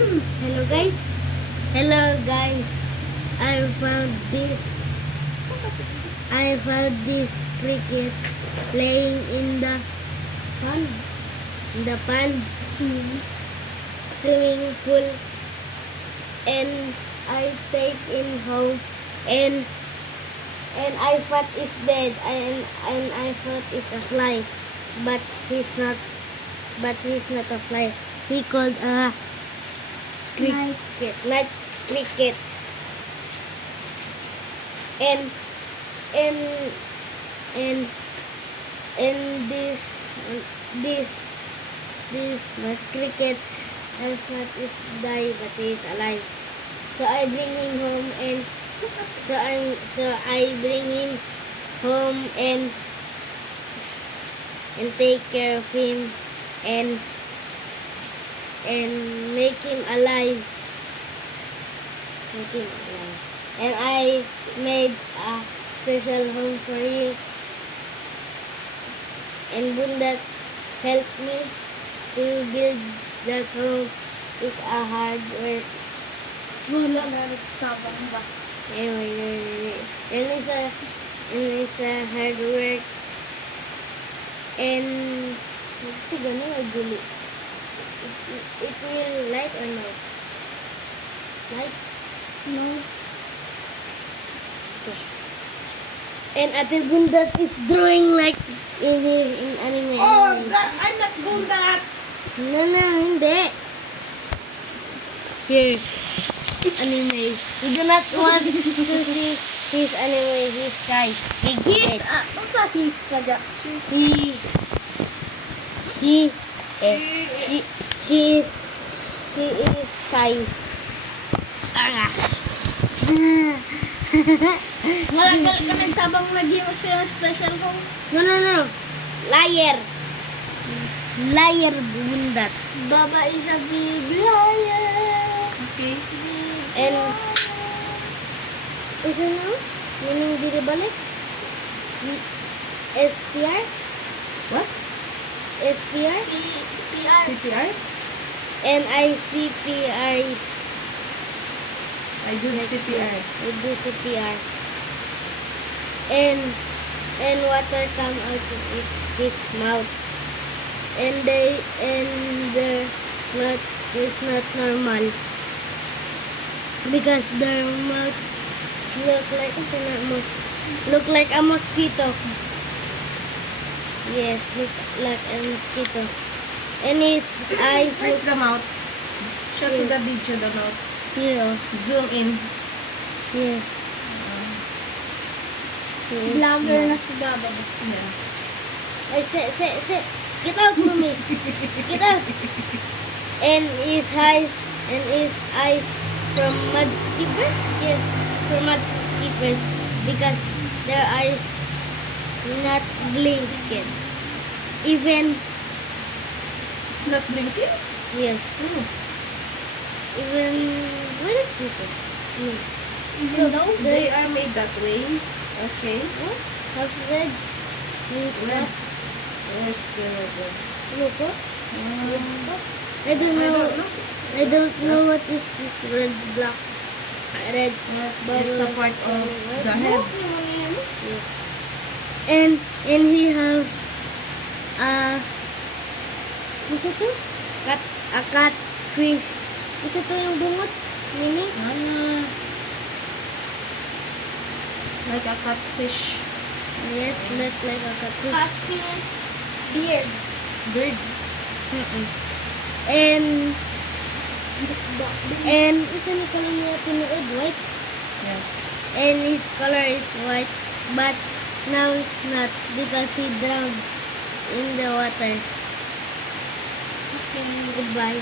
Hello guys. Hello guys. I found this. I found this cricket playing in the pond. In the pond. Swimming pool. And I take him home. And I thought is dead. And I thought is a fly. But he's not. But he's not a fly. He called a cricket, night cricket, and and and this night cricket, I thought is die, but he is alive. So I bring him home, and so I bring him home and take care of him and make him alive. Make him alive. And I made a special home for you. And Bundat helped me to build that home. It's a hard work. Wala na sabang ba? Anyway, and it's a hard work. And kasi ganun ay guli. It will light or no? Light? No. Okay. And Ate Bundat is drawing like in anime. Oh, I'm not doing that. No, hindi. Here. Anime. We do not want to see his anime. He's shy. Big He's, head. unsa his kaga? She is shy. Wala ka nagtabang lagi mo sa special home. No. Liar. Liar Bundat. Baba is a big liar. Okay. And ito na? Minong diri balik? SPR? What? SPR? CPR. CPR? And I CPR. I do CPR. I do CPR. And water come out of his mouth. And the mouth is not normal. Because their mouth look like a mosquito. Yes, look like a mosquito. And his eyes Where's look the mouth? Show to the video the mouth. here. Zoom in. Yeah. Vlogger na si Baba. Yeah. Like, sit. Get out from me. Get out. And his eyes from mudskippers? Yes, from mudskippers. Because their eyes not blinking. Even, It's not blinking? yes. Oh. Even, what is this? No. Even though they are made that way. Okay. What? Half red. Means Red. what? Where's the red? Ano po? I don't know. I don't know what is this red, black, red. It's a part of the head. Yes. And he have what's ito? A catfish. Ito to yung bungot. Meaning? Like a catfish. Yes, look like a catfish. Catfish. Beard. Bird. And ito yung color niya tinuod, white. Yeah. And his color is white, but now it's not because he drowned in the water. Okay, goodbye.